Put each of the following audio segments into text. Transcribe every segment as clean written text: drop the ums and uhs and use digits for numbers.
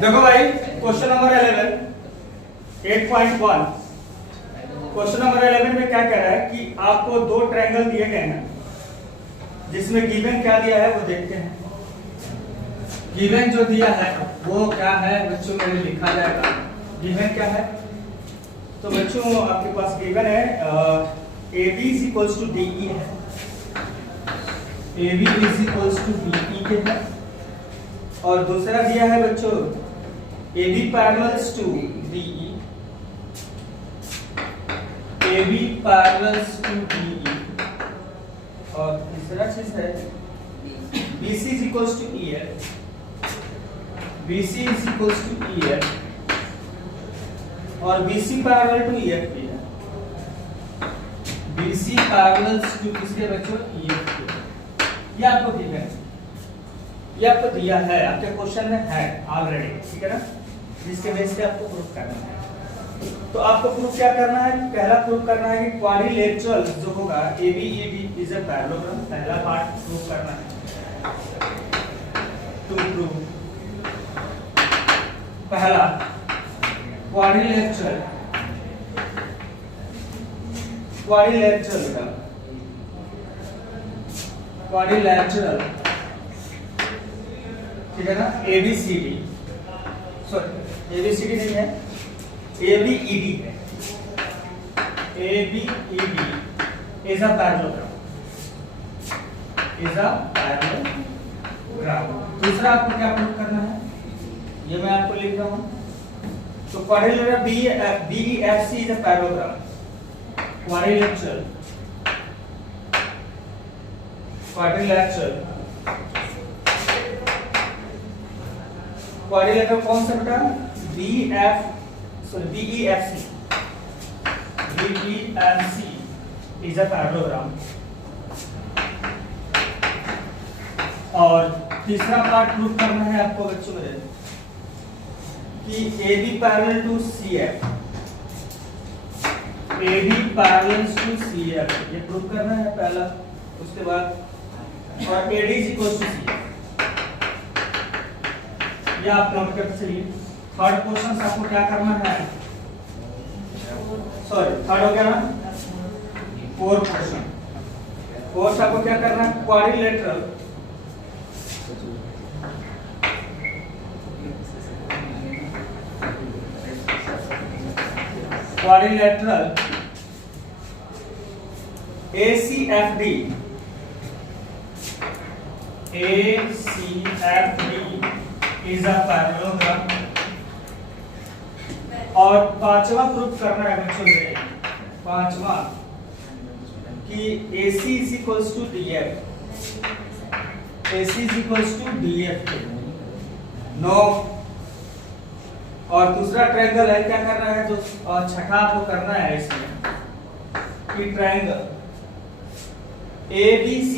देखो भाई question number 11 8.1 question number 11 में क्या कह रहा है कि आपको दो ट्रायंगल दिए गए हैं जिसमें गिवन क्या दिया है वो देखते हैं। गिवन जो दिया है वो क्या है बच्चों में लिखा जाएगा। गिवन क्या है तो बच्चों आपके पास गिवन है AB is equals to DE है। AB is equals to DE के है और दूसरा दिया है बच्चों AB parallels to DE। AB parallels to DE और तीसरा चीज है BC is equals to EF। BC is equals to EF और BC parallel to EF भी है। BC parallels to किसके बच्चों EF के। ये आपको दिया है, ये आपको दिया है, आपके क्वेश्चन में है ऑलरेडी, ठीक है ना, जिसके बेस पे आपको प्रूफ करना है। तो आपको प्रूफ क्या करना है, पहला प्रूफ करना है कि क्वाड्रिलेटरल जो होगा ABED इज अ पैरेललोग्राम। पहला पार्ट प्रूफ करना है। टू प्रूव पहला क्वाड्रिलेटरल ठीक है ना, ABCD सॉरी ABCD नहीं है, ABED है। ABED is a parallelogram, दूसरा आपको क्या प्रूव करना है ये मैं आपको लिख रहा हूं। तो quadrilateral BEFC is a parallelogram। Quadrilateral कौन सा बेटा BEFC is a parallelogram। और तीसरा पार्ट प्रूव करना है आपको बच्चों मेरे कि AB parallel to CF, AB parallel to CF ये प्रूव करना है पहला। उसके बाद और AD is equals to CF ये आप नोट कर चलिए। थर्ड क्वेश्चन आपको क्या करना है, सॉरी थर्ड हो गया ना, फोर्थ क्वेश्चन। फोर्थ आपको क्या करना है, quadrilateral ACFD is a parallelogram। और पांचवा प्रूफ करना है बच्चों मेरे, पांचवा कि AC is equals to DF, AC is equals to DF नो। और दूसरा ट्रायंगल है, क्या करना है जो छठा आपको करना है इसमें कि triangle ABC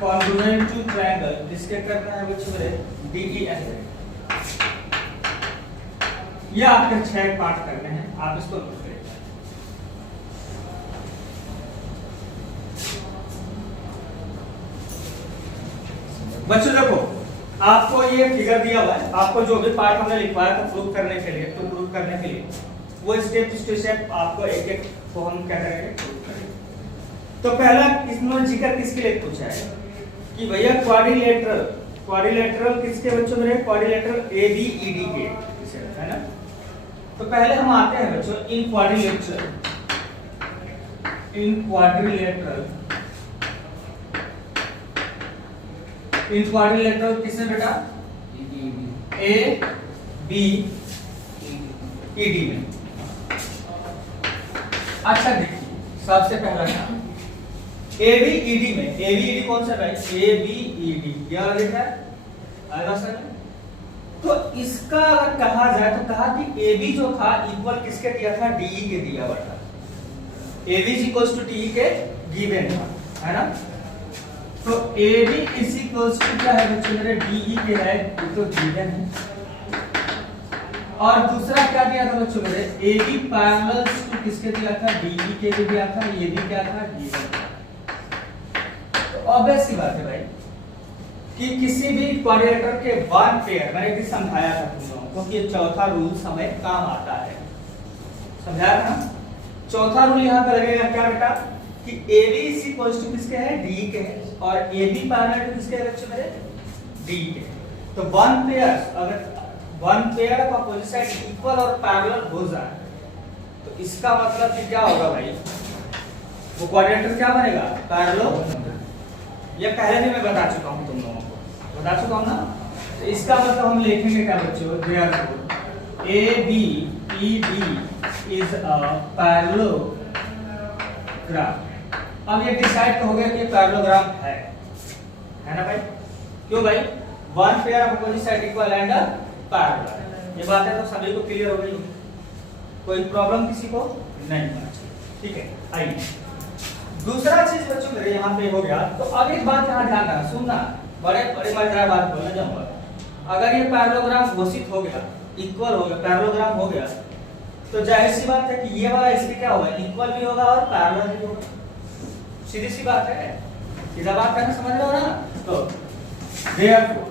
congruent to triangle जिसके करना है बच्चों मेरे DEF। ये आपके 6 पार्ट करने हैं, आप इसको नोट करें। बच्चों देखो आपको ये फिगर दिया हुआ है, आपको जो भी पार्ट हमने लिखवाया था प्रूव करने के लिए, तो प्रूव करने के लिए वो स्टेप टू स्टेप आपको एक एक को हम क्या करेंगे प्रूव करेंगे। तो पहला इसमें जिक्र किसके लिए पूछा है कि भैया क्वाड्रिलेटरल किसके बच्चों मेरे, क्वाड्रिलेटरल ABED के है ना। तो पहले हम आते हैं बच्चों इन क्वाड्रिलेटरल किससे बेटा ABED में। अच्छा देखिए सबसे पहला काम ABED में, ABED कौन सा भाई ABED क्या लिखा है आएगा सर। तो इसका अगर कहा जाए तो कहा कि AB जो था इक्वल किसके दिया था DE के दिया हुआ था। AB is equals to DE के गिवन था है ना। तो AB is equals to क्या है बच्चों मेरे DE के है तो गिवन है। और दूसरा क्या दिया था बच्चों मेरे AB पैरेलल्स टू किसके दिया था DE के भी दिया था, ये भी क्या था गिवन था। तो ऑब्वियस सी बात है भाई कि किसी भी क्वाड्रिलेटरल के वन पेयर, मैंने भी समझाया था तुम लोगों को कि चौथा रूल समय काम आता है, समझाया था। चौथा रूल यहाँ पे लगेगा क्या बेटा कि AB इज इक्वल टू किसके है, D के है, और AB पैरेलल टू किसके है बच्चों मेरे, D के। तो वन पेयर, अगर one pair of opposite side equal और पैरेलल हो जाए तो इसका मतलब कि क्या होगा भाई, वो क्वाड्रिलेटरल क्या बनेगा, पैरेलल। ये पहले भी मैं बता चुका हूँ तुम लोगों को, बता चुका हूँ ना। तो इसका मतलब हम लिखेंगे क्या बच्चों, therefore ABED is a parallelogram। अब ये डिसाइड हो गया कि पैरेललोग्राम है ना भाई। क्यों भाई, one pair of opposite side equal and parallel. ये बात है तो सभी को क्लियर हो गई होगी, कोई प्रॉब्लम किसी को नहीं होना चाहिए, ठीक है। आइए दूसरा चीज बच्चों मेरे यहाँ पे हो गया। तो अब एक बात यहाँ ध्यान रखना, सुनना, बड़े बड़े मजेदार बात बोलने जाऊंगा। अगर ये पैरेललोग्राम घोषित हो गया, इक्वल हो गया, पैरेललोग्राम हो गया, तो जाहिर सी बात है कि ये वाला इसके क्या होगा, इक्वल भी होगा और पैरेलल भी होगा। सीधी सी बात है, सीधा बात करना, समझ रहे हो ना। तो therefore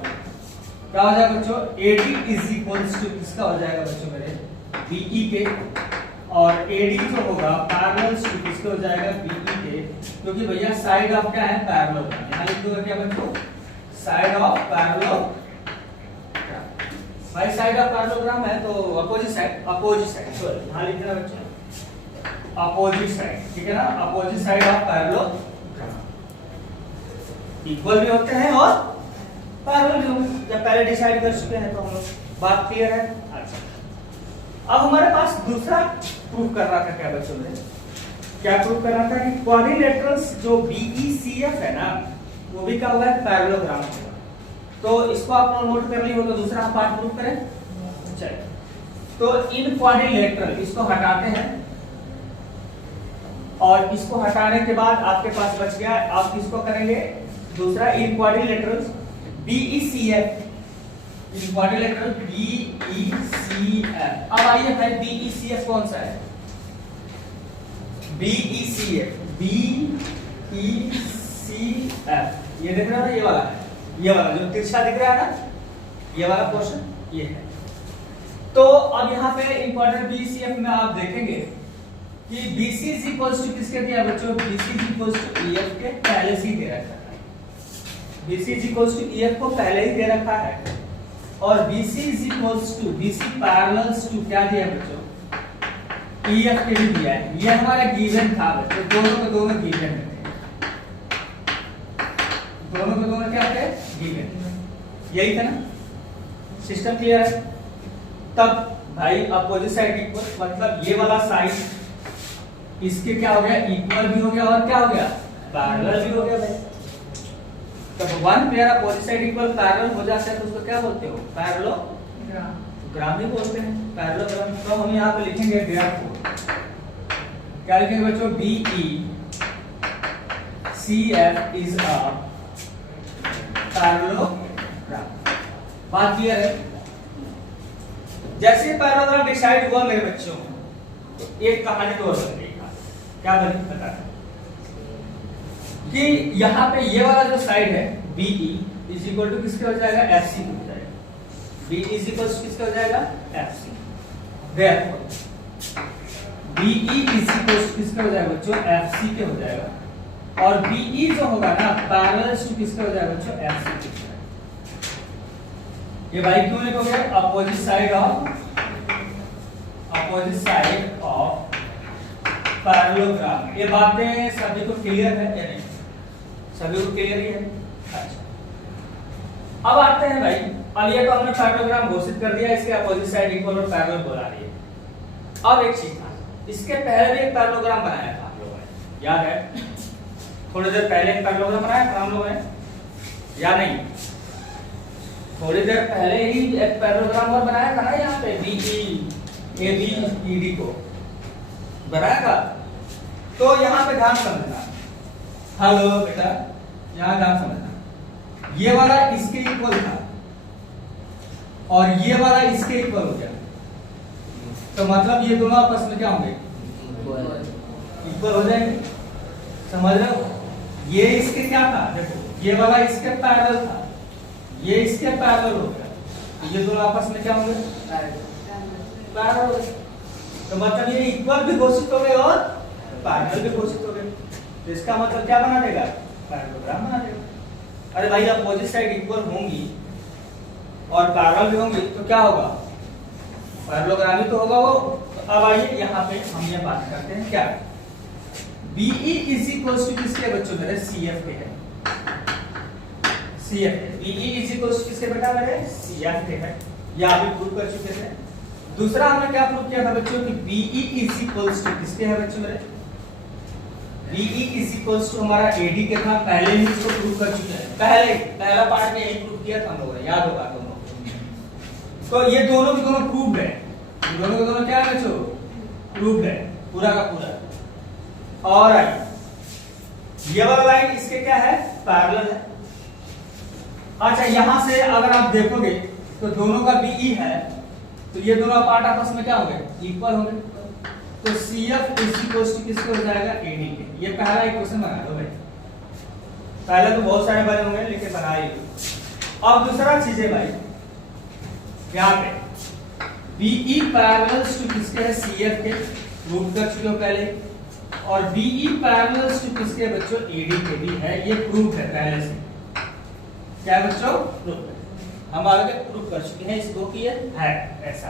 क्या हो जाएगा बच्चों, AD इज इक्वल्स टू किसका हो जाएगा बच्चों मेरे, BE के, और AD जो होगा पैरेलल टू किसका हो जाएगा, BE के, क्योंकि भैया साइड ऑफ क्या है, पैरेललोग्राम। यहाँ लिख दूंगा क्या बच्चों, साइड ऑफ पैरेललोग्राम। भाई साइड ऑफ पैरेललोग्राम है तो अपोजिट साइड, सॉरी यहाँ लिख देना बच्चों अपोजिट साइड, ठीक है ना। Opposite side of parallelogram equal भी होते हैं और पैरेलल भी होते हैं। जब पहले डिसाइड कर चुके हैं तो हम लोग, बात क्लियर है। अच्छा, अब हमारे पास दूसरा प्रूफ करना था क्या बच्चों में, क्या प्रूफ करना था कि क्वाड्रिलेटरल्स जो BECF है ना, वो भी क्या होगा, पैरेललोग्राम होगा। तो इसको आप नोट कर ली हो, तो दूसरा हम पार्ट प्रूफ करें। चलिए, तो इन क्वाड्रिलेटरल इसको हटाते हैं, और इसको हटाने के बाद आपके पास बच गया, आप किसको करेंगे, दूसरा in quadrilaterals BECF, in quadrilateral BECF। अब आइए भाई BECF कौन सा है, BECF, ये देख रहे हो ना, ये वाला है, ये वाला जो तिरछा दिख रहा है ना, ये वाला क्वेश्चन ये है। तो अब यहाँ पे इंपॉर्टेंट BECF में आप देखेंगे कि BC इज इक्वल्स टू किसके दिया बच्चों, BC is equals to EF के पहले से ही दे रखा है। BC is equals to EF को पहले ही दे रखा है, और BC is equals to BC parallels to क्या दिया बच्चों, EF के भी दिया है। ये हमारा गिवन था बच्चों, दोनों के दोनों गिवन थे, दोनों के दोनों क्या थे, गिवन, यही था ना। सिस्टम क्लियर है। तब भाई अपोजिट साइड इक्वल, मतलब ये वाला साइड इसके क्या हो गया, इक्वल भी हो गया, और क्या हो गया, पैरेलल भी हो गया भाई। तब one pair opposite side equal parallel हो जाता है तो उसको क्या बोलते हो, पैरेललोग्राम ही बोलते हैं, पैरेललोग्राम। तो हम यहाँ पे लिखेंगे therefore, क्या लिखेंगे बच्चों, BECF इज अ पैरेललोग्राम। बात क्लियर है। जैसे पैरेललोग्राम डिसाइड हुआ मेरे बच्चों, तो एक कहानी तो और बन गई। क्या बनी बता, कि यहाँ पे ये वाला जो साइड है BE इज इक्वल टू किसके हो जाएगा, FC हो जाएगा। BE इज इक्वल टू किसके हो जाएगा, FC। therefore BE is equal to किसके हो जाएगा बच्चों, FC के हो जाएगा, और BE जो होगा ना पैरेलल टू किसके हो जाएगा बच्चों, FC के। ये भाई क्यों लिखोगे, अपोजिट साइड ऑफ पैरेललोग्राम। ये बातें सभी को क्लियर है या नहीं, सभी को क्लियर ही है। अच्छा, अब आते हैं भाई, अब ये तो हमने पैरेललोग्राम घोषित कर दिया, इसके अपोजिट साइड इक्वल और पैरेलल बोला रही है। अब एक चीज था, इसके पहले भी एक पैरेललोग्राम बनाया था हम लोगों ने, याद है, थोड़ी देर पहले एक पैरेललोग्राम बनाया था हम लोगों ने, या नहीं, थोड़ी देर पहले ही एक पैरेललोग्राम और बनाया था ना, यहाँ पे ABED को बनाया था। तो यहाँ पे ध्यान समझना, हेलो बेटा, यहाँ ध्यान समझना, ये वाला इसके इक्वल था और ये वाला इसके इक्वल हो गया, तो मतलब ये दोनों आपस में क्या होंगे, इक्वल हो जाएंगे। समझ रहे हो, ये इसके क्या था, देखो ये वाला इसके पैरेलल था ये इसके पैरेलल हो गया, तो ये दोनों आपस में क्या होंगे, पैरेलल हो गए। तो मतलब ये इक्वल भी घोषित हो गए और पैरेलल भी घोषित हो गए। तो इसका मतलब क्या बना देगा, पैरेललोग्राम बना देगा। अरे भाई अपोजिट साइड इक्वल होंगी और पैरेलल भी होंगी तो क्या होगा, पैरेललोग्राम ही तो होगा वो। तो अब आइए यहाँ पे हम ये बात करते हैं क्या, BE इज इक्वल टू किसके बच्चों मेरे, CF के है, CF है। BE इज इक्वल टू किसके बेटा मेरे, CF के है, ये आप भी प्रूव कर चुके थे। दूसरा हमने क्या प्रूव किया था बच्चों कि BE इज इक्वल टू किसके है बच्चों मेरे, BE इज इक्वल टू हमारा AD के था, पहले ही इसको प्रूव कर चुके हैं, पहला पार्ट में यही प्रूव किया था हम लोगों ने, याद होगा दोनों। तो ये दोनों के दोनों प्रूव्ड है, दोनों के दोनों क्या है बच्चों, प्रूव्ड है पूरा का पूरा। और ये वाला लाइन इसके क्या है, पैरेलल है। अच्छा यहां से अगर आप देखोगे तो दोनों का BE है, तो ये दोनों पार्ट आपस में क्या होंगे, इक्वल होंगे। तो CF इज इक्वल टू किसके हो जाएगा, AD के। ये पहला इक्वेशन बना लो भाई, पहले तो बहुत सारे बने होंगे लेकिन बना ही लो। अब दूसरा चीज है भाई, यहाँ पे BE पैरेलल्स टू किसके है, CF के, प्रूव कर चुके हो पहले। और BE पैरेलल्स टू किसके बच्चों, AD के भी है, ये प्रूव है पहले से। क्या बच्चों, प्रूव है, हम आगे प्रूव कर चुके हैं इसको कि ये है ऐसा।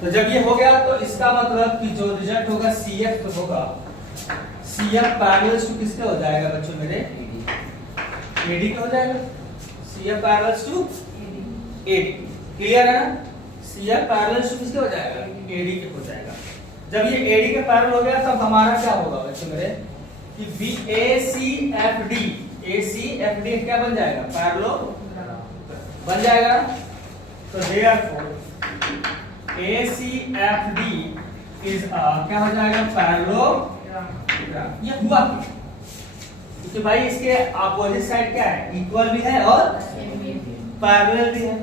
तो जब ये हो गया तो इसका मतलब कि जो रिजल्ट होगा CF तो होगा, CF पैरेलल्स टू किसके हो जाएगा बच्चों मेरे, AD के हो जाएगा। CF parallels to AD, clear है ना, CF पैरेलल्स टू किसके हो जाएगा, AD के हो जाएगा। जब ये AD के पैरेलल हो गया तब हमारा क्या होगा बच्चों मेरे, कि BACFD, ACFD क्या बन जाएगा, पैरेलल बन जाएगा। तो therefore ACFD इज क्या हो जाएगा, पैरेललोग्राम। ये हुआ क्योंकि भाई इसके अपोजिट साइड क्या है, इक्वल भी है और पैरेलल भी है,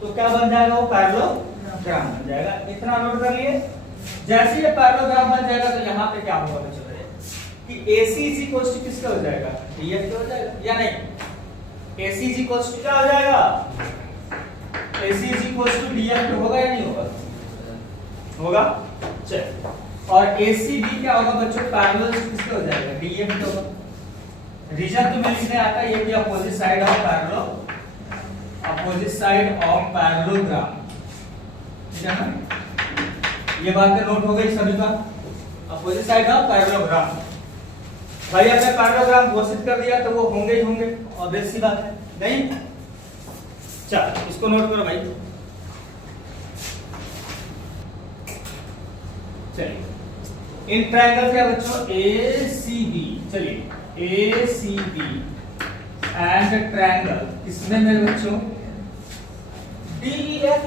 तो क्या बन जाएगा, वो पैरेललोग्राम बन जाएगा। इतना नोट कर लिए। जैसे ये पैरेललोग्राम बन जाएगा तो यहाँ पे क्या होगा बच्चों कि AC इज इक्वल टू किसका हो जाएगा, DF का हो जाएगा, या नहीं, AC इज इक्वल टू क्या हो जाएगा, AC is equal to DF तो होगा या नहीं होगा, होगा। चल, और ACB क्या होगा बच्चों, पैरेलल किसका हो जाएगा, DF तो होगा। रीजन तो मैं लिखने आता है ये कि opposite side of parallel, opposite side of parallelogram, ठीक है ना। ये बातें नोट हो गई सभी का, अपोजिट साइड ऑफ पैरेललोग्राम। भाई आपने पैरेललोग्राम घोषित कर दिया तो वो होंगे ही होंगे, ऑब्वियस सी बात है, नहीं। चल इसको नोट करो भाई। चलिए इन ट्रायंगल क्या बच्चों, ACB, चलिए ACB एंड ट्रायंगल किसमें मेरे बच्चों, DEF,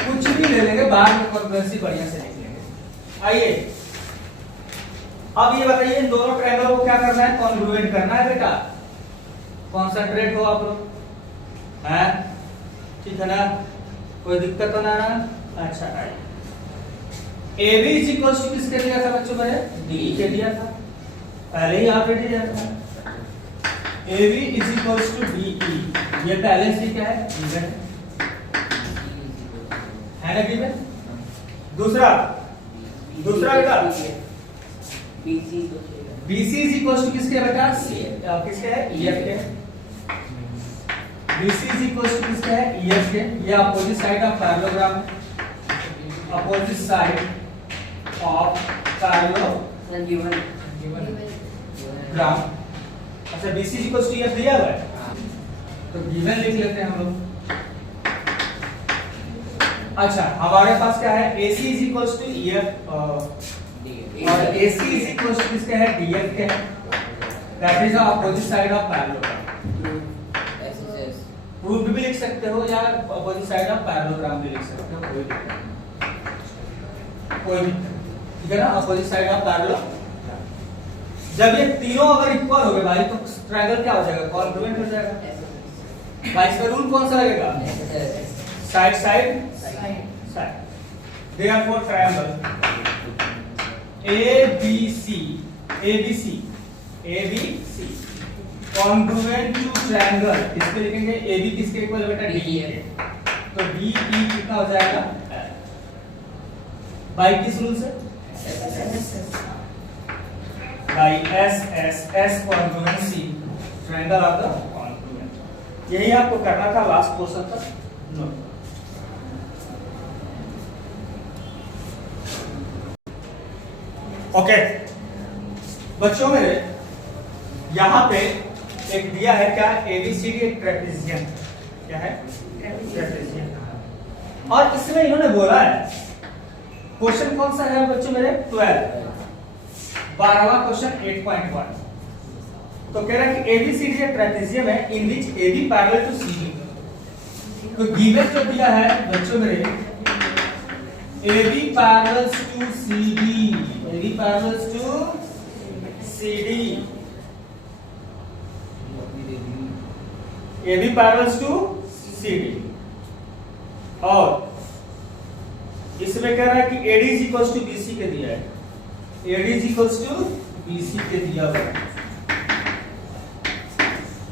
कुछ भी ले लेंगे, बाद में कॉन्ग्रुएंसी बढ़िया से लिख लेंगे। आइए अब ये बताइए इन दोनों ट्रायंगल को क्या करना है, कॉन्ग्रुएंट करना है बेटा। कॉन्सेंट्रेट हो आप लोग, हैं, ठीक है ना, कोई दिक्कत तो ना ना। अच्छा आइए, AB इज इक्वल टू किसके दिया था बच्चों मैंने, DE के दिया था, पहले ही ऑलरेडी दिया था। AB is equal to DE, ये पहले से क्या है, गिवन है ना, गिवन। दूसरा बेटा BC इज इक्वल टू किसके बेटा, किसके है, EF के। BC इज इक्वल टू किसके है, EF के। ये अपोजिट साइड ऑफ पैरेललोग्राम है, अपोजिट साइड ऑफ पैरेललोग्राम। अच्छा BC is equal to EF दिया हुआ है, तो गिवन लिख लेते हैं हम लोग। अच्छा हमारे पास क्या है, AC is equal to EF और AC इज इक्वल टू किसके है, DF के है। That is the opposite side of parallelogram. Proof भी लिख सकते हो या अपोजिट साइड ऑफ पैरेललोग्राम भी लिख सकते हो, कोई दिक्कत नहीं, कोई दिक्कत नहीं, ठीक है ना, अपोजिट साइड ऑफ पैरेललोग्राम। जब ये तीनों अगर इक्वल हो गए भाई तो ट्रायंगल क्या हो जाएगा, कॉन्ग्रुएंट हो जाएगा। भाई इसका रूल कौन सा लगेगा, side side side. Therefore triangle ABC A B C congruent to triangle, इसके लिखेंगे ए बी किसके इक्वल बेटा डी है, तो डी ई कितना हो जाएगा बाई किस रूल से, by S S S congruent C triangle of the congruent. यही आपको करना था लास्ट पोर्शन तक। नोट ओके बच्चों मेरे यहां पे एक दिया है क्या, एबीसीडी एक ट्रेपेजियम, क्या है ट्रेपेजियम, और इसमें इन्होंने बोला है क्वेश्चन कौन सा है बच्चों मेरे 12वां क्वेश्चन 8.1। तो कह रहा है कि एबीसीडी एक ट्रेपेजियम है इन विच एबी पैरेलल टू सीडी। तो गिवन जो दिया है बच्चों मेरे AB parallels to CD, AB parallels to CD, AB parallels to CD, और इसमें कह रहा है कि AD is equals to BC के दिया है, AD is equals to BC के दिया हुआ है,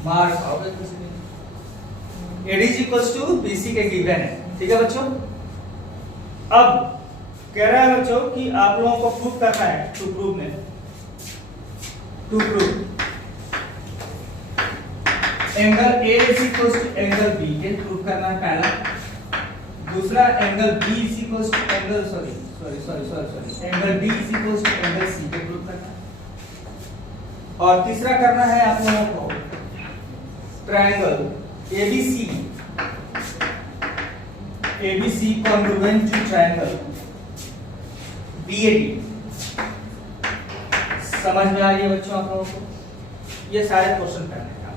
mark AD is equals to BC के गिवन है, ठीक है बच्चों। अब कह रहा है बच्चों कि आप लोगों को प्रूव करना है, to prove angle A is equal to angle B के प्रूव करना है पहला। दूसरा angle B is equal to angle sorry angle D is equal to angle C के प्रूव करना है। और तीसरा करना है आप लोगों को triangle ABC ABC congruent to triangle BAD। समझ में आ रही है बच्चों आप लोगों को, ये सारे क्वेश्चन करने हैं,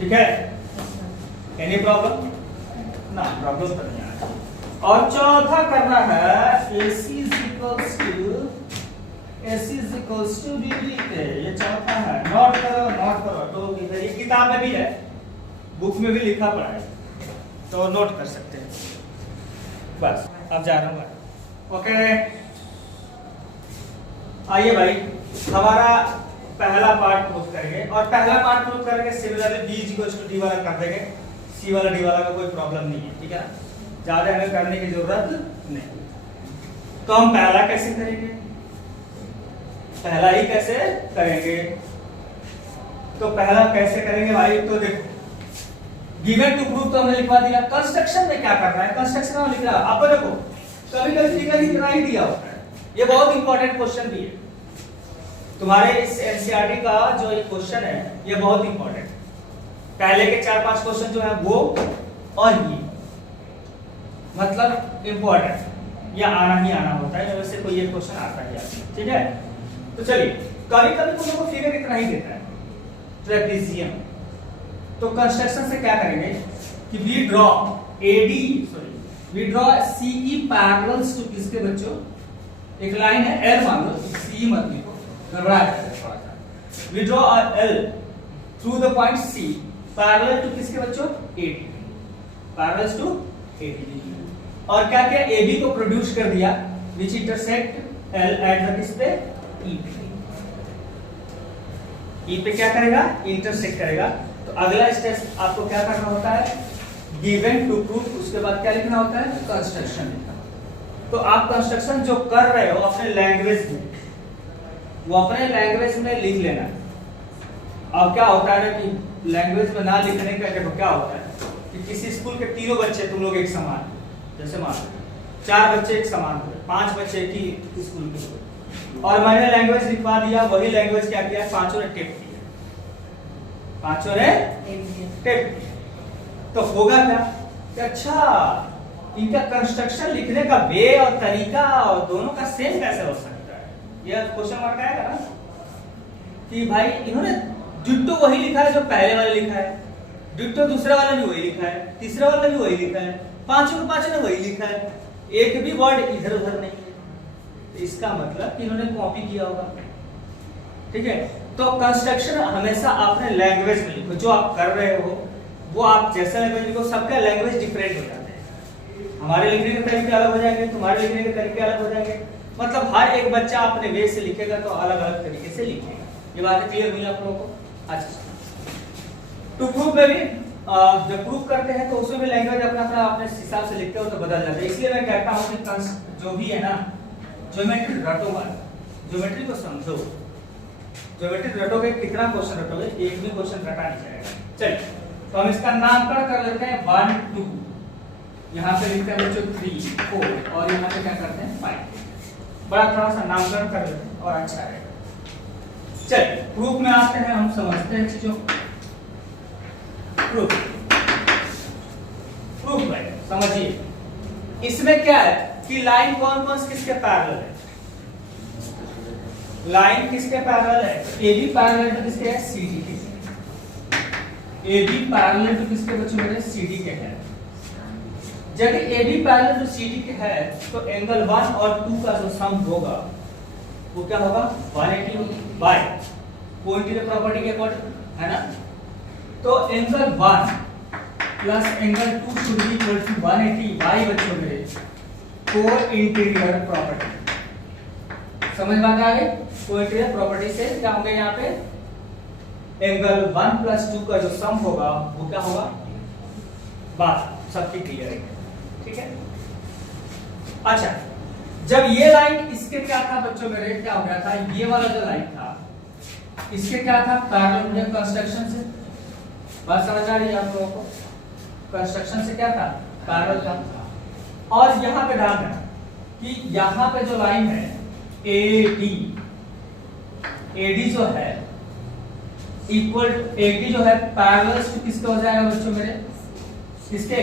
ठीक है। एनी प्रॉब्लम ना, प्रॉब्लम तो नहीं आ रहा। और चौथा करना है AC is equals to BD पे, ये चौथा है। नोट करो तो इधर ये किताब में भी है, बुक में भी लिखा पड़ा है, तो नोट कर सकते हैं। बस अब जा रहा हूँ, ओके। आइए भाई हमारा पहला पार्ट प्रूव करेंगे, और पहला पार्ट प्रूव करके similarly b equals to d वाला कर देंगे, c वाला d वाला का कोई प्रॉब्लम नहीं है, ठीक है ना, ज्यादा हमें करने की जरूरत नहीं। तो हम पहला कैसे करेंगे, पहला ही कैसे करेंगे, तो पहला कैसे करेंगे भाई, तो देखो गिवन टू प्रूव तो हमने लिखवा दिया। कंस्ट्रक्शन में क्या करना है, कंस्ट्रक्शन में लिख रहा है आपको, देखो कभी कभी फिगर इतना ही दिया होता है, ये बहुत इंपॉर्टेंट क्वेश्चन भी है तुम्हारे इस एनसीईआरटी का जो ये क्वेश्चन है, ये बहुत इंपॉर्टेंट। पहले के 4-5 क्वेश्चन जो है वो और ये मतलब इंपॉर्टेंट, या आना ही आना होता है, वैसे कोई ये क्वेश्चन आता ही आता है, ठीक है। तो चलिए कभी कभी तुम लोग को फिगर इतना ही देता है ट्रेपेजियम, तो कंस्ट्रक्शन से क्या करेंगे कि we draw CE parallels to किसके बच्चों, एक लाइन है L मान लो, CE मत लिखो, गड़बड़ा है थोड़ा सा। We draw L through the point C parallel to किसके बच्चों, AD, पैरेलल्स टू AD। और क्या क्या AB को प्रोड्यूस कर दिया, विच इंटरसेक्ट L एट द किस पे, E पे। E पे क्या करेगा, इंटरसेक्ट करेगा। तो अगला स्टेप आपको क्या करना होता है, गिवन टू प्रूफ, उसके बाद क्या लिखना होता है, कंस्ट्रक्शन लिखना। तो आप कंस्ट्रक्शन जो कर रहे हो अपने लैंग्वेज में, वो अपने लैंग्वेज में लिख लेना। अब क्या होता है ना कि लैंग्वेज में ना लिखने का देखो क्या होता है कि किसी स्कूल के 3 बच्चे तुम लोग एक समान, जैसे मान 4 बच्चे एक समान हुए, 5 बच्चे की स्कूल के, और मैंने लैंग्वेज लिखवा दिया, वही लैंग्वेज क्या किया, पांचों ने टेप किया, पांचों ने टेप। तो होगा क्या कि अच्छा इनका कंस्ट्रक्शन लिखने का वे और तरीका और दोनों का सेम कैसे हो सकता है, यह क्वेश्चन मार्क आएगा ना कि भाई इन्होंने डिट्टो वही लिखा है जो पहले वाले लिखा है, डिट्टो दूसरा वाला भी वही लिखा है, तीसरा वाला भी वही लिखा है, पांचों ने वही लिखा है, एक भी वर्ड इधर उधर नहीं है, तो इसका मतलब कि इन्होंने कॉपी किया होगा, ठीक है। तो कंस्ट्रक्शन हमेशा अपने लैंग्वेज में लिखो, जो आप कर रहे हो वो आप जैसा लैंग्वेज लिखो, सबका लैंग्वेज डिफरेंट हो जाता है, हमारे लिखने के तरीके अलग हो जाएंगे, तुम्हारे लिखने के तरीके अलग हो जाएंगे, मतलब हर एक बच्चा अपने वे से लिखेगा तो अलग अलग तरीके से लिखेगा, ये बातें क्लियर हुई आप लोगों को? अच्छा, टू प्रूव में भी जब प्रूव करते हैं तो उसमें भी लैंग्वेज अपना अपना अपने हिसाब से लिखते हो तो बदल जाता है। इसलिए मैं कहता हूं कि जो भी है ना ज्योमेट्री रटो मत, ज्योमेट्री को समझो। ज्योमेट्री रटोगे कितना क्वेश्चन रटोगे, एक भी क्वेश्चन रटा नहीं जाएगा। चलिए तो हम इसका नामकरण कर लेते हैं 1 2, यहाँ पे लिखते हैं बच्चों 3 4 और यहाँ पे क्या करते हैं 5। बड़ा थोड़ा सा नामकरण कर लेते हैं और अच्छा रहेगा। चलिए प्रूफ में आते हैं, हम समझते हैं चीजों। प्रूफ भाई समझिए, इसमें क्या है कि लाइन कौन कौन से किसके पैरेलल है। लाइन किसके पैरेलल है? AB पैरेलल टू किसके है? CD के। AB पैरेलल टू किसके बच्चों मेरे? CD के है। जब AB पैरेलल टू CD के है तो एंगल 1 और 2 का जो सम होगा वो क्या होगा? 180 बाय कोइंसिडेंट प्रॉपर्टी के अकॉर्डिंग, है ना? तो angle 1 plus angle 2 should be equal to 180 by बच्चों मेरे को इंटीरियर प्रॉपर्टी। समझ में आ गई? को इंटीरियर प्रॉपर्टी से क्या होगा? यहाँ पे एंगल 1 प्लस 2 का जो सम होगा वो क्या होगा? बात सबकी क्लियर है, ठीक है? अच्छा, जब ये लाइन इसके क्या था बच्चों मेरे? क्या हो गया था? ये वाला जो लाइन था इसके क्या था? पैरेलल कंस्ट्रक्शन से। बात समझ आ रही है आप लोगों को? कंस्ट्रक्शन से क्या था? पैरेलल था। और यहाँ पे ध्यान रखना कि यहाँ पे जो लाइन है AD जो है इक्वल, AD जो है पैरेलल टू किसके हो जाएगा बच्चों मेरे? किसके?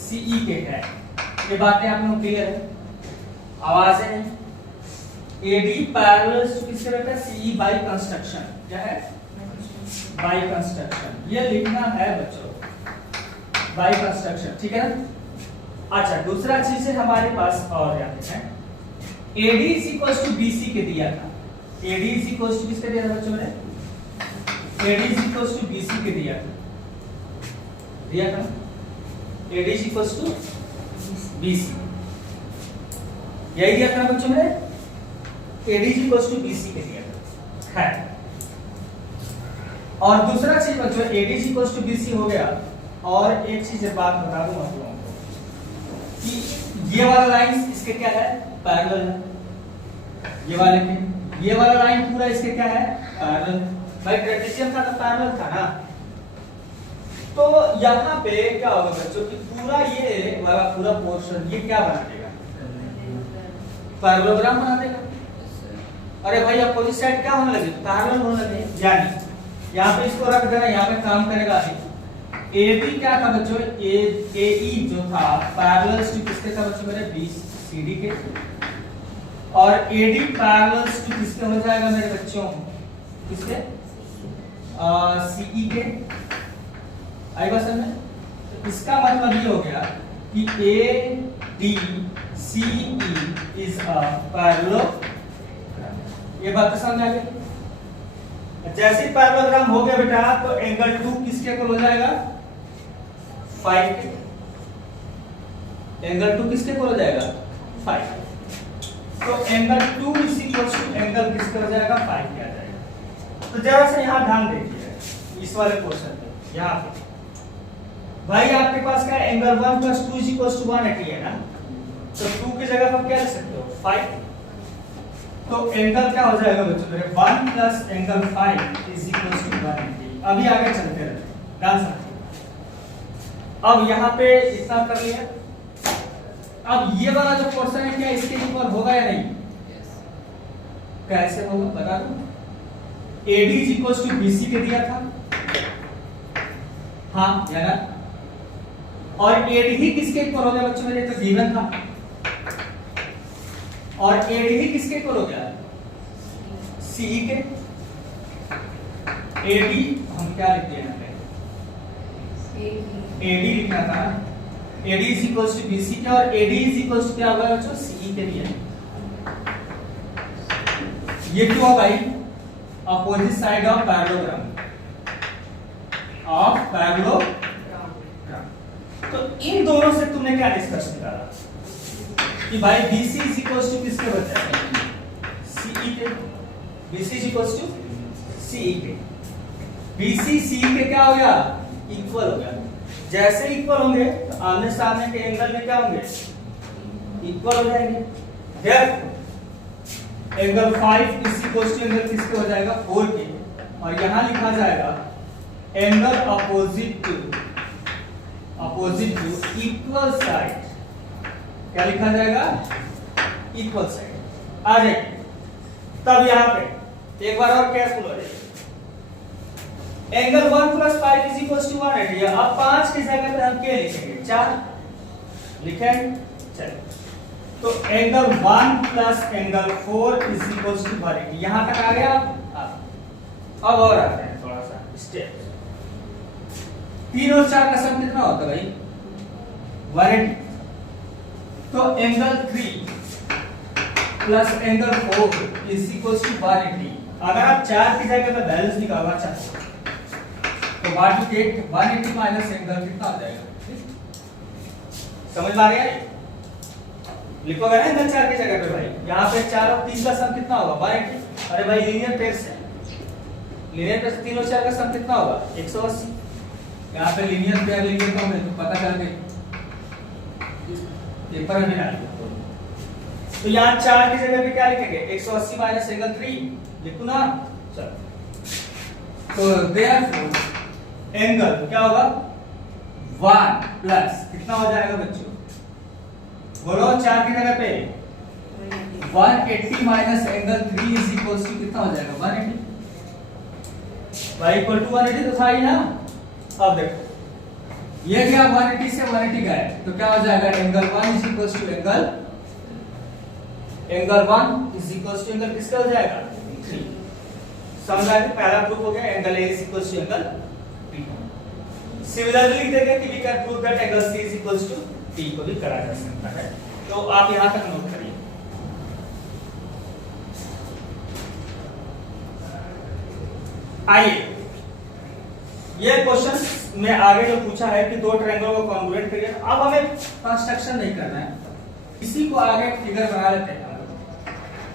CE के है। ये बातें आप लोगों को क्लियर है? आवाज है? AD पैरेलल टू किसके रहता है? CE by construction. क्या है? By construction. ये लिखना है बच्चों, बाय कंस्ट्रक्शन, ठीक है ना? अच्छा, दूसरा चीज है हमारे पास और जाते हैं, AD is equals to BC के दिया था। AD is equals to किसके दिया था बच्चों ने? AD is equals to BC के दिया था। AD is equals to BC, यही दिया था बच्चों ने। AD is equals to BC के दिया था, है। और दूसरा चीज बच्चों AD is equals to BC हो गया। और एक चीज बात बता दूं आप लोगों को कि ये वाला लाइन इसके क्या है? पैरेलल है। ये वाला लाइन पूरा इसके क्या है? पैरेलल। भाई ट्रेपेजियम था तो पैरेलल था ना। तो यहाँ पे क्या होगा बच्चों कि पूरा ये वाला पूरा पोर्शन ये क्या बना देगा? पैरेललोग्राम बना देगा। अरे भाई अपोजिट साइड क्या होने लगे? पैरेलल होने लगे। यानी यहाँ पे इसको रख देना, यहाँ पे काम करेगा। AB क्या था बच्चों? AE जो था पैरेलल टू किसके था बच्चों मेरे? BCD के। और AD पैरेलल टू किसके हो जाएगा मेरे बच्चों? किसके? CE के। आई बात समझ में? तो इसका मतलब ये हो गया कि ADCE इज अ पैरेललोग्राम। ये बात समझ आ गई? जैसे पैरेललोग्राम हो गया बेटा तो एंगल 2 किसके इक्वल हो जाएगा? 5 के। एंगल 2 किसके इक्वल हो जाएगा? 5। तो angle 2 is equal to angle किसके हो जाएगा? 5 के आ जाएगा। तो जरा सा यहाँ ध्यान देखिए इस वाले पोर्शन पे। यहाँ पे भाई आपके पास क्या है? Angle 1 plus 2 is equal to 180 है ना। तो 2 की जगह आप क्या लिख सकते हो? 5। तो एंगल क्या हो जाएगा बच्चों मेरे? 1 plus angle 5 is equal to 180। अभी आगे चलते रहते हैं, ध्यान से। अब यहाँ पे इतना कर लिया। अब ये वाला जो पोर्शन है क्या इसके इक्वल होगा या नहीं? कैसे होगा बता दो। AD is equal to BC के दिया था, हाँ या ना? और AD ही किसके इक्वल हो गया बच्चों मेरे? तो गिवन था। और AD ही किसके इक्वल हो गया? CE के। AD हम क्या लिखते हैं यहाँ पे? AD लिखना था। AD is equals to BC के। और AD is equals to क्या होगा बच्चों? CE के लिए। ये क्यों है भाई? Opposite side of parallelogram. तो इन दोनों से तुमने क्या डिस्कस किया कि भाई BC is equals to किसके बचा है? CE के। BC is equals to सी के, BC सी के क्या हो गया, इक्वल हो गया। जैसे इक्वल होंगे तो आमने सामने के एंगल में क्या होंगे, इक्वल हो जाएंगे। एंगल 5 इस इक्वल टू एंगल किसके हो जाएगा, 4 के, और यहां लिखा जाएगा angle opposite to equal side, क्या लिखा जाएगा, इक्वल साइड आ जाए। तब यहां पे एक बार और केयरफुल हो जाइए, एंगल 1 + 5 = 180 है। अब 5 की जगह पे हम क्या लिखेंगे, 4 लिखेंगे। चलिए, तो एंगल 1 + एंगल 4 = 180। यहां तक आ गया। अब और आते हैं थोड़ा सा स्टेप। 3 और 4 का सम कितना होता है भाई, 180। तो एंगल 3 + एंगल 4 = 180। अगर आप 4 की जगह पे वैल्यूज निकालना चाहते हो तो what you get, 180 minus angle कितना आ जाएगा, समझ में आ गया। लिखोगे ना एंगल 4 की जगह पे भाई, यहाँ पे 4 और 3 का सम कितना होगा, 180। अरे भाई लीनियर पेयर से, लीनियर पेयर से 3 और 4 का सम कितना होगा, 180। यहाँ पे लीनियर पेयर लेंगे तो हमें तो पता चल गई, पेपर में डाल। तो यहाँ 4 की जगह पे क्या लिखेंगे, 180 माइनस एंगल 3 लिखू ना। चलो, तो देयरफॉर एंगल क्या होगा, 1 प्लस कितना हो जाएगा बच्चों, बोलो 4 की जगह पे 180 माइनस एंगल 3 = कितना हो जाएगा, 180। y = 180 तो था ही ना। अब देखो ये क्या 180 से 180 गए तो क्या हो जाएगा, एंगल 1 = एंगल 1 एंगल किसका हो जाएगा, 3। समझा कि पहला प्रूफ हो गया, angle A = angle B। Similarly लिख देंगे कि we can prove that angle C = D को भी करा जा सकता है। तो आप यहां तक नोट करिए। आइए, ये क्वेश्चन में आगे जो पूछा है कि दो ट्रायंगल को कॉन्ग्रुएंट करिए। अब हमें कंस्ट्रक्शन नहीं करना है, इसी को आगे फिगर बना लेते हैं।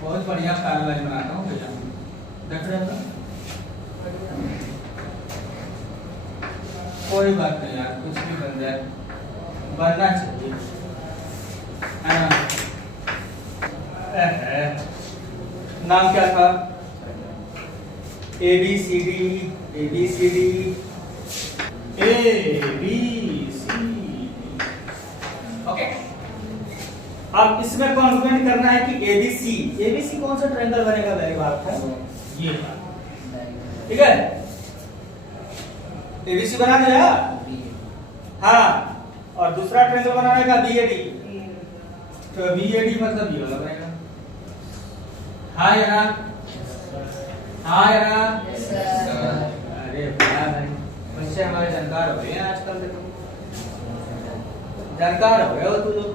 बहुत बढ़िया पैरेलल बनाता हूं भैया, देख रहे हो, कोई बात नहीं यार, कुछ भी बन जाए, बनना चाहिए, है ना। नाम क्या था, ABCD ओके। अब इसमें कॉन्ग्रुएंट करना है कि ABC कौन सा ट्रायंगल बनेगा, मेरी बात है ये, ठीक है। ABC बना दिया, हाँ, और दूसरा ट्रायंगल बनाने का BAD, तो BAD मतलब ये वाला बनेगा, हाँ या ना, हाँ या ना। अरे वाह भाई, बच्चे हमारे जानकार हो गए हैं आजकल, देखो जानकार हो गए हो तू लोग,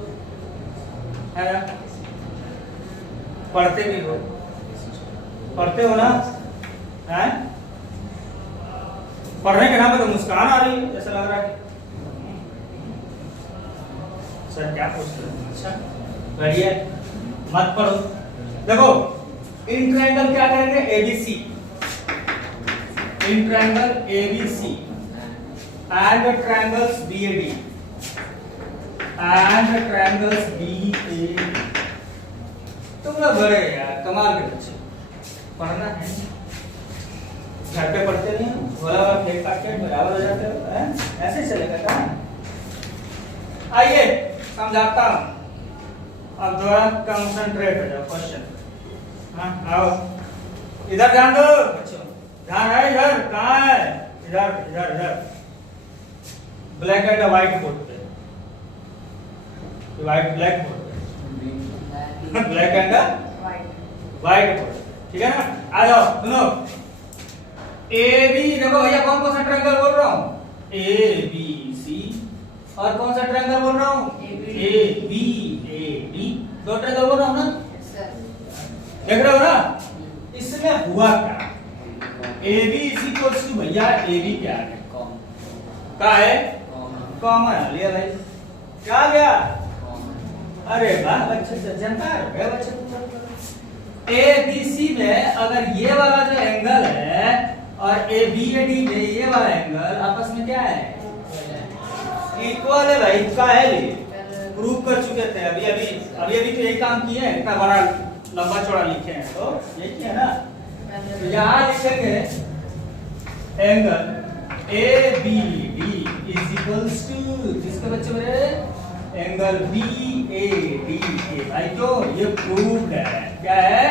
है ना, पढ़ते भी हो, पढ़ते हो ना, हैं? पढ़ने के नाम पे तो मुस्कान आ रही है, ऐसा लग रहा है। सर क्या पूछते हैं, अच्छा बढ़िया, मत पढ़ो। देखो इन ट्रायंगल क्या करेंगे, ABC, in triangle ABC and the triangles BAD and the triangles BAD। तुम लोग बड़े यार कमाल के बच्चे, पढ़ना है, घर पे पढ़ते नहीं हो, बोला वाला फेंक काट के बराबर हो जाते हो, हैं? ऐसे चलेगा क्या। आइए समझाता हूं, अब थोड़ा कंसंट्रेट हो जाओ क्वेश्चन। हाँ आओ, इधर ध्यान दो बच्चों, ध्यान है इधर, कहाँ है, इधर इधर इधर, ब्लैक एंड व्हाइट बोर्ड पे, ब्लैक बोर्ड पे, ब्लैक एंड व्हाइट बोर्ड, ठीक है ना। आ जाओ सुनो, AB, देखो भैया कौन कौन सा ट्रायंगल बोल रहा हूँ, ABC, और कौन सा ट्रायंगल बोल रहा हूँ, ABAD, दो ट्रायंगल बोल रहा हूँ ना, देख रहे हो ना। इसमें हुआ क्या, AB भैया AB क्या है, क्या है, कॉमन लिया भाई, क्या गया, अरे वाह बच्चे जानकार हो गए बच्चे। ABC में अगर ये वाला जो एंगल है और ए बी ए डी में ये वाला एंगल आपस में क्या है, इक्वल है भाई। इसका है ये प्रूव कर चुके थे अभी अभी तो यही काम किए हैं, इतना बड़ा लंबा चौड़ा लिखे हैं तो यही किया ना। तो यहाँ लिखेंगे angle A B D is equals to किसके बच्चे मेरे, एंगल बी ए डी के। भाई क्यों, ये प्रूव्ड है। क्या है,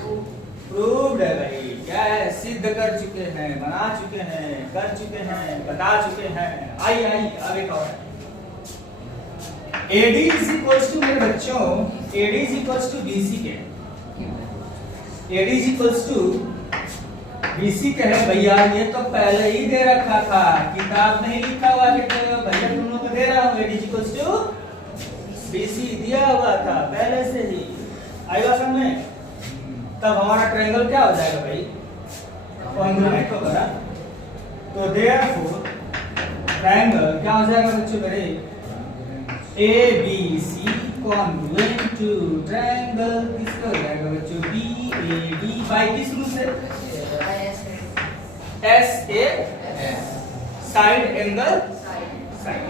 प्रूव्ड है भाई। क्या है, सिद्ध कर चुके हैं, बना चुके हैं, कर चुके हैं, बता चुके हैं। आई आगे का AD इज इक्वल्स टू मेरे बच्चों, AD is equals to BC के। AD is equals to BC के है भैया, ये तो पहले ही दे रखा था, किताब में ही लिखा हुआ कि भैया तुम लोग को दे रहा हूं। AD is equals to BC दिया हुआ था पहले से ही, आएगा समझ में। तब हमारा ट्रायंगल क्या हो जाएगा भाई, कॉन्ग्रुएंट होगा। तो देयरफॉर ट्रायंगल क्या हो जाएगा बच्चों मेरे, ABC कॉन्ग्रुएंट टू ट्रायंगल किसका हो जाएगा बच्चों, BAD बाय किस रूल से, SA साइड एंगल साइड।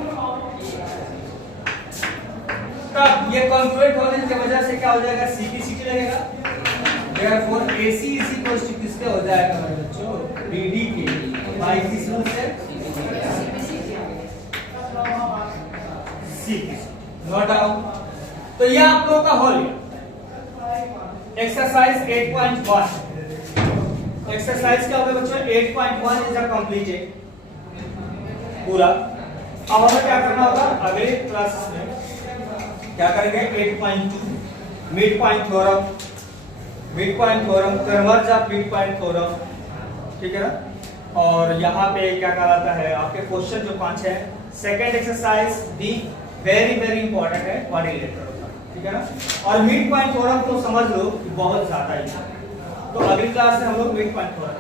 तब ये कॉन्ग्रुएंट होने की वजह से क्या हो जाएगा, CP लगेगा। Therefore AC is equals to किसके हो जाएगा मेरे बच्चों, BD के बाय किस रूल से, CP। Note down. तो ये आप लोगों का हो गया एक्सरसाइज 8.1। एक्सरसाइज क्या हो गया बच्चों, 8.1 इज कंप्लीटेड पूरा। अब हमें क्या करना होगा अगले क्लास में, क्या करेंगे 8.2 mid point theorem, mid point theorem, converse of mid point theorem, ठीक है ना। और यहाँ पे क्या कहलाता है आपके क्वेश्चन जो 5 है। सेकंड एक्सरसाइज दी वेरी इंपॉर्टेंट है, क्वाड्रिलेटरल का, ठीक है ना। और मिड पॉइंट थ्योरम तो समझ लो कि बहुत ज्यादा ही है। तो अगली क्लास में हम लोग मिड पॉइंट थ्योरम